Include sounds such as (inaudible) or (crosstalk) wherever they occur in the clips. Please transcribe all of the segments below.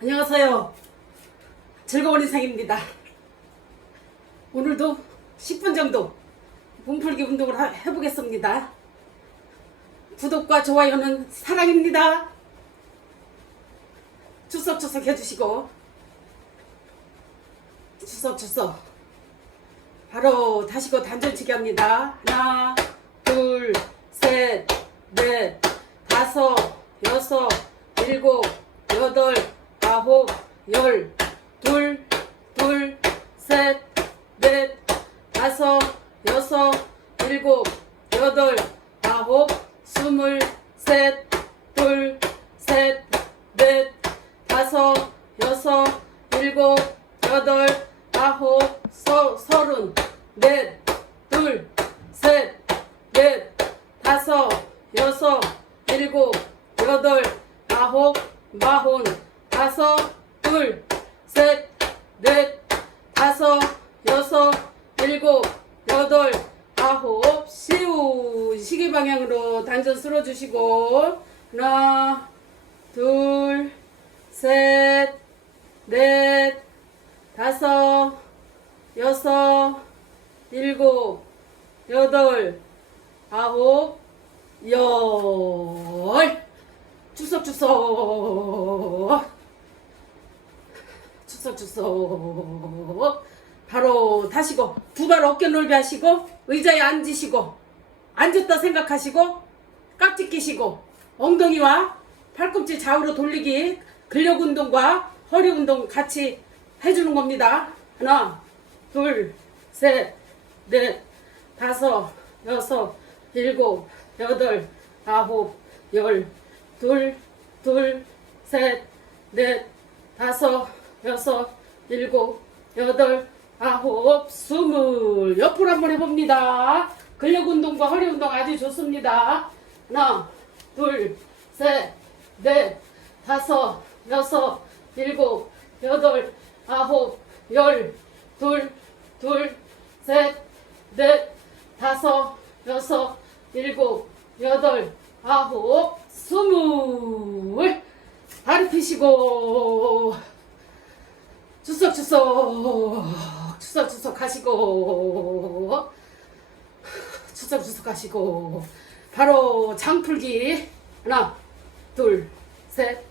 안녕하세요. 즐거운 인생입니다. 오늘도 10분 정도 몸풀기 운동을 하- 해보겠습니다. 구독과 좋아요는 사랑입니다. 추석추석 해주시고 추석추석 바로 다시고 단전치기 합니다. 하나, 둘, 셋, 넷, 다섯, 여섯, 일곱, 여덟, 아홉, 열, 둘, 둘, 셋, 넷, 다섯, 여섯, 일곱, 여덟, 아홉, 스물, 셋, 둘, 셋, 넷, 다섯, 여섯, 일곱, 여덟, 아홉, 서, 서른, 넷, 둘, 셋, 넷, 다섯, 여섯, 일곱, 여덟, 아홉, 마흔, 다섯, 둘, 셋, 넷, 다섯, 여섯, 일곱, 여덟, 아홉, 시우. 시계 방향으로 단전 쓸어주시고. 하나, 둘, 셋, 넷, 다섯, 여섯, 일곱, 여덟, 아홉, 열. 추석 추석. 추석 바로 다시고 두발 어깨 넓이 하시고 의자에 앉으시고 앉았다 생각하시고 깍지 끼시고 엉덩이와 팔꿈치 좌우로 돌리기 근력 운동과 허리 운동 같이 해주는 겁니다. 하나, 둘, 셋, 넷, 다섯, 여섯, 일곱, 여덟, 아홉, 열, 둘, 둘, 셋, 넷, 다섯, 여섯, 일곱, 여덟, 아홉, 스물. 옆으로 한번 해봅니다. 근력 운동과 허리 운동 아주 좋습니다. 하나, 둘, 셋, 넷, 다섯, 여섯, 일곱, 여덟, 아홉, 열, 둘, 둘, 셋, 넷, 다섯, 여섯, 일곱, 여덟, 아홉, 스물. 다리 펴시고, 추석추석, 추석 추석 하시고, 추석 추석 하시고, 바로 장풀기. 하나, 둘, 셋,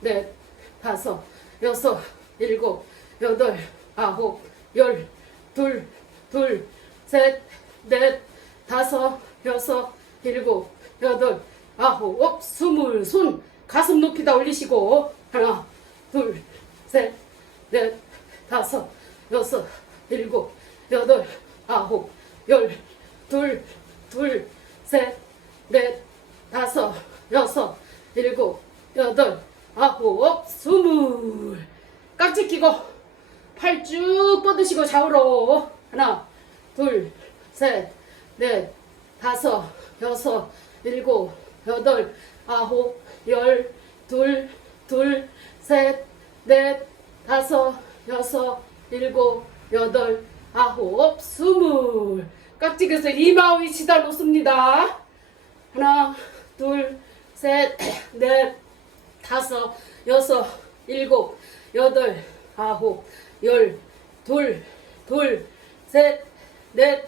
넷, 다섯, 여섯, 일곱, 여덟, 아홉, 열, 둘, 둘, 셋, 넷, 다섯, 여섯, 일곱, 여덟, 아홉, 스물, 손 가슴 높이다 올리시고, 하나, 둘, 셋, 넷, 다섯, 여섯, 일곱, 여덟, 아홉, 열, 둘, 둘, 셋, 넷, 다섯, 여섯, 일곱, 여덟, 아홉, 스물. 깍지 끼고, 팔 쭉 뻗으시고 좌우로. 하나, 둘, 셋, 넷, 다섯, 여섯, 일곱, 여덟, 아홉, 열, 둘, 둘, 셋, 넷, 다섯, 여섯, 일곱, 여덟, 아홉, 스물. 깍지 껴서 이마 위치다 놓습니다. 하나, 둘, 셋, (clears throat) 넷, 다섯, 여섯, 일곱, 여덟, 아홉, 열, 둘, 둘, 셋, 넷,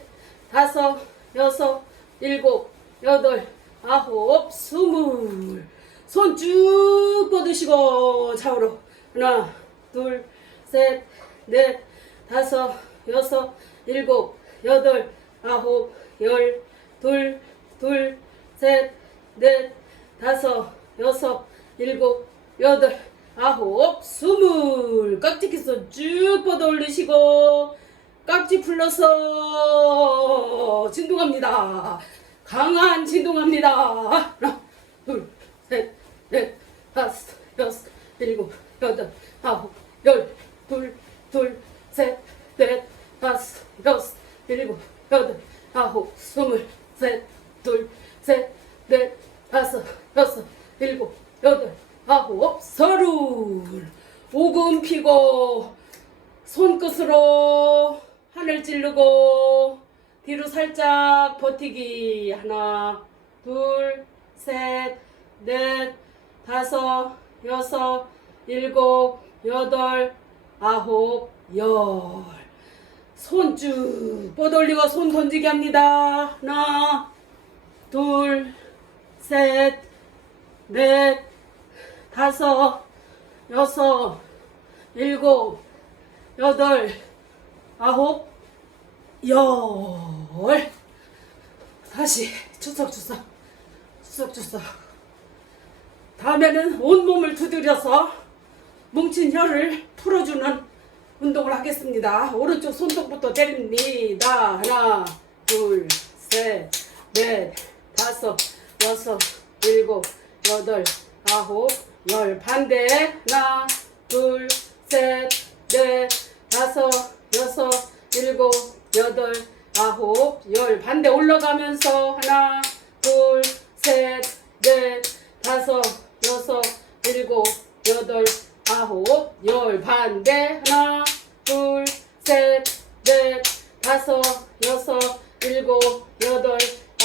다섯, 여섯, 일곱, 여덟, 아홉, 스물. 손 쭉 뻗으시고 좌우로. 하나, 둘, 셋, 넷, 다섯, 여섯, 일곱, 여덟, 아홉, 열, 둘, 둘, 셋, 넷, 다섯, 여섯, 일곱, 여덟, 아홉, 스물. 깍지 껴서 쭉 뻗어 올리시고, 깍지 풀러서 진동합니다. 강한 진동합니다. 하나, 둘, 셋, 넷, 다섯, 여섯, 일곱, 여덟, 아홉, 열, 둘, 둘, 셋, 넷, 다섯, 여섯, 일곱, 여덟, 아홉, 스물, 셋, 둘, 셋, 넷, 다섯, 여섯, 일곱, 여덟, 아홉, 서른. 오금 피고 손끝으로 하늘 찌르고 뒤로 살짝 버티기 하나 둘셋넷 다섯 여섯 일곱, 여덟, 아홉, 열. 손 쭉 뻗올리고 손 던지기 합니다. 하나, 둘, 셋, 넷, 다섯, 여섯, 일곱, 여덟, 아홉, 열. 다시 추석추석, 추석추석. 다음에는 온몸을 두드려서 뭉친 혀를 풀어주는 운동을 하겠습니다. 오른쪽 손톱부터 때립니다. 하나, 둘, 셋, 넷, 다섯, 여섯, 일곱, 여덟, 아홉, 열. 반대. 하나, 둘, 셋, 넷, 다섯, 여섯, 일곱, 여덟, 아홉, 열. 반대 올라가면서 하나, 둘, 셋, 넷, 다섯, 여섯, 일곱, 여덟, 아홉, 열. 반대 하나, 둘, 셋, 넷, 다섯, 여섯, 일곱, 여덟,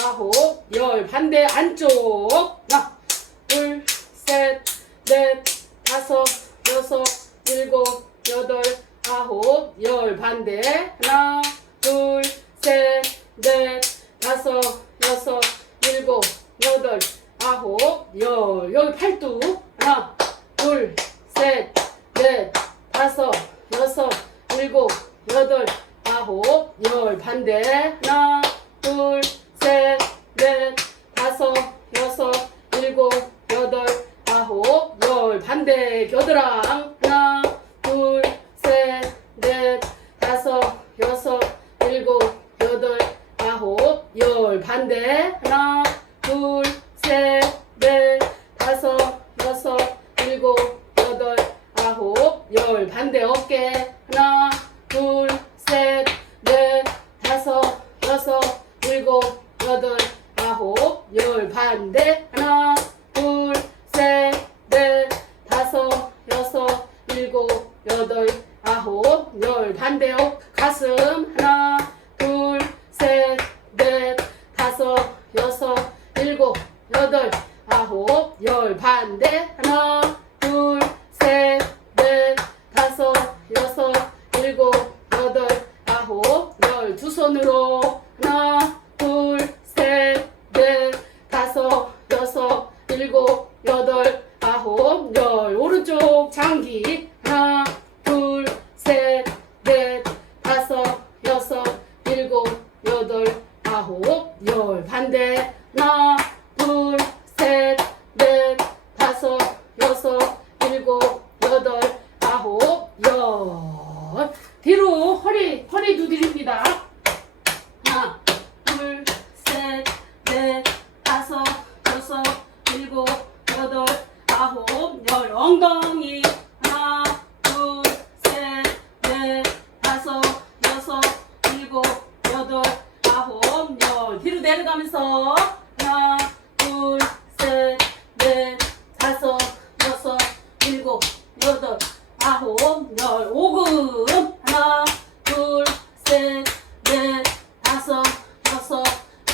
아홉, 열. 반대 안쪽 하나, 둘, 셋, 넷, 다섯, 여섯, 일곱, 여덟, 아홉, 열. 반대 하나, 둘, 셋, 넷, 다섯, 여섯, 일곱, 여덟, 아홉, 열. 여기 팔뚝 하나, 둘, 셋, 넷, 다섯, 여섯, 일곱, 여덟, 아홉, 열. 반대 하나, 둘, 셋, 넷, 다섯, 여섯, 일곱, 여덟, 아홉, 열. 반대 겨드랑 하나, 둘, 셋, 넷, 다섯, 여섯, 일곱, 여덟, 아홉, 열. 반대 하나, 둘, 셋, 넷, 다섯, 여섯, 일곱, 여덟, 아홉, 열. 반대 어깨 하나, 둘, 셋, 넷, 다섯, 여섯, 일곱, 여덟, 아홉, 열. 반대 하나, 둘, 셋, 넷, 다섯, 여섯, 일곱, 여덟, 아홉, 열. 반대 어 가슴 하나, 둘, 셋, 넷, 다섯, 여섯, 일곱, 여덟, 아홉, 열. 반대 하나, 둘, 셋, 넷, 다섯, 여섯, 일곱, 여덟, 아홉, 열. 두 손으로 하나, 둘, 셋, 넷, 다섯, 여섯, 일곱, 여덟, 아홉, 열. 오른쪽 장기 하나, 둘, 셋, 넷, 다섯, 여섯, 일곱, 여덟, 아홉, 열. 반대 하나, 둘, 셋, 넷, 다섯, 여섯, 일곱, 여덟, 아홉, 열. 뒤로 허리 허리 두드립니다. 하나, 둘, 셋, 넷, 다섯, 여섯, 일곱, 여덟, 아홉, 열. 엉덩이 하나, 둘, 셋, 넷, 다섯, 여섯, 일곱, 여덟, 아홉, 열. 뒤로 내려가면서 하나, 둘, 셋, 넷, 다섯, 여섯, 일곱, 여덟, 아홉, 열. 오금 하나, 둘, 셋, 넷, 다섯, 여섯,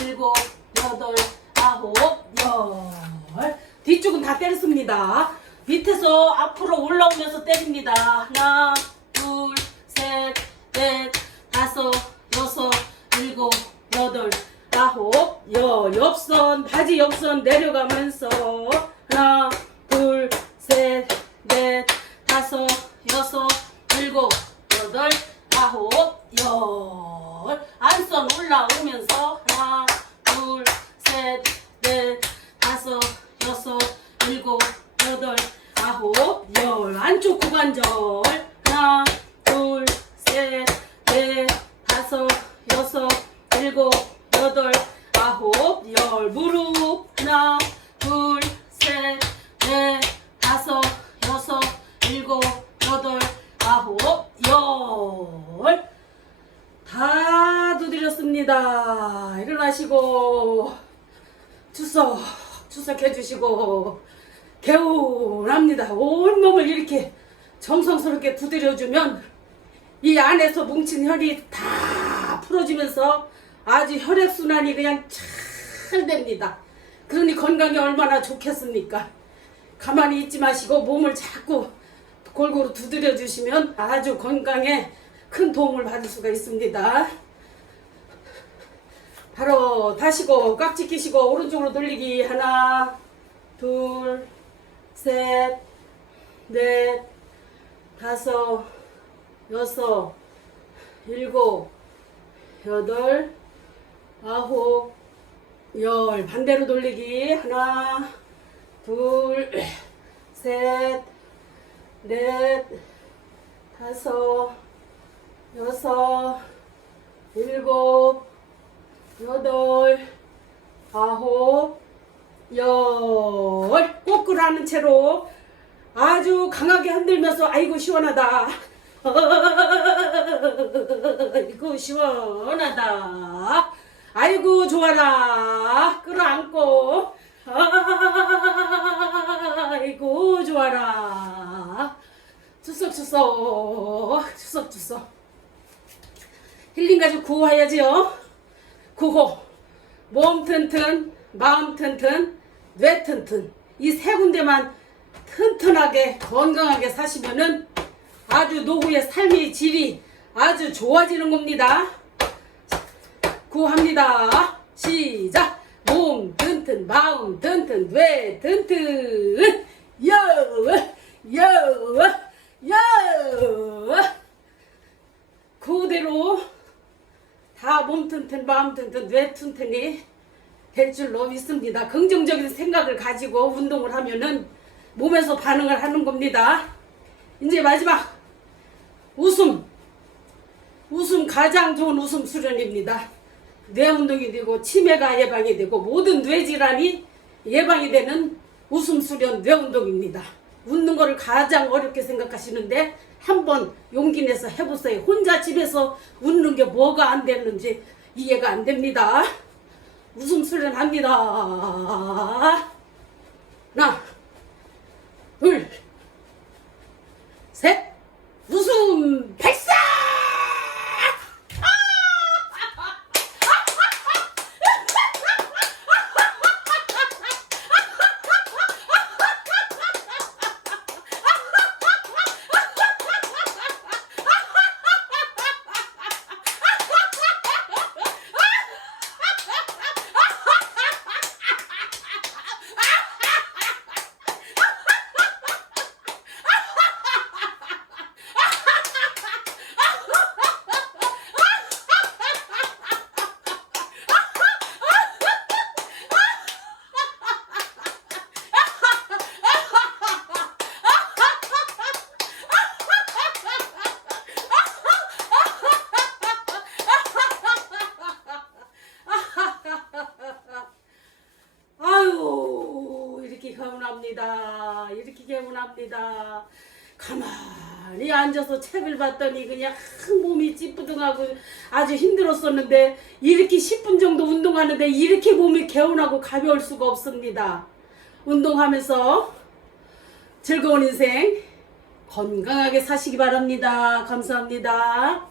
일곱, 여덟, 아홉, 열. 뒤쪽은 다 때렸습니다. 밑에서 앞으로 올라오면서 때립니다. 하나, 둘, 셋, 넷, 다섯, 여섯, 일곱, 여덟, 아홉, 열. 옆선, 바지 옆선 내려가면서 하나, 둘, 셋, 넷, 다섯, 여섯, 일곱, 여덟, 아홉, 열. 안선 올라오면서 하나, 둘, 셋, 넷, 다섯, 여섯, 일곱, 여덟, 아홉, 열. 안쪽 구관절. 하나, 둘, 셋, 넷, 다섯, 여섯, 일곱, 여덟, 아홉, 열. 무릎. 하나, 둘, 셋, 넷, 다섯, 여섯, 일곱, 여덟, 아홉, 열. 다 두드렸습니다. 일어나시고 추석 추석 해주시고 개운합니다. 온 몸을 이렇게 정성스럽게 두드려주면 이 안에서 뭉친 혈이 다 풀어지면서 아주 혈액 순환이 그냥 잘 됩니다. 그러니 건강이 얼마나 좋겠습니까? 가만히 있지 마시고 몸을 자꾸 골고루 두드려 주시면 아주 건강에 큰 도움을 받을 수가 있습니다. 바로 다시고 깍지 끼시고 오른쪽으로 돌리기 하나 둘 셋 넷 다섯 여섯 일곱 여덟 아홉 열. 반대로 돌리기. 하나 둘 셋 넷 (clears throat) 다섯 여섯 일곱 여덟 아홉 열 꼬꾸를 하는 채로 아주 강하게 흔들면서 아이고 시원하다. 아이고 시원하다. 아이고 좋아라. 끌어안고. 아이고 좋아라. 추석추석 추석추석. 힐링 가지고 구호해야지요. 구호. 몸 튼튼 마음 튼튼 뇌 튼튼. 이 세 군데만 튼튼하게 건강하게 사시면은 아주 노후의 삶의 질이 아주 좋아지는 겁니다. 구합니다. 시작! 몸 튼튼 마음 튼튼 뇌 튼튼. 여 여 여 그대로 다 몸 튼튼 마음 튼튼 뇌 튼튼이 될 줄로 믿습니다. 긍정적인 생각을 가지고 운동을 하면은 몸에서 반응을 하는 겁니다. 이제 마지막 웃음 웃음 가장 좋은 웃음 수련입니다. 뇌 운동이 되고 치매가 예방이 되고 모든 뇌 질환이 예방이 되는 웃음 수련 뇌 운동입니다. 웃는 거를 가장 어렵게 생각하시는데 한번 용기 내서 해보세요. 혼자 집에서 웃는 게 뭐가 안 되는지 이해가 안 됩니다. 웃음 수련합니다. 하나, 둘, 셋, 웃음 발사! 개운합니다. 이렇게 개운합니다. 가만히 앉아서 책을 봤더니 그냥 몸이 찌뿌둥하고 아주 힘들었었는데 이렇게 10분 정도 운동하는데 이렇게 몸이 개운하고 가벼울 수가 없습니다. 운동하면서 즐거운 인생 건강하게 사시기 바랍니다. 감사합니다.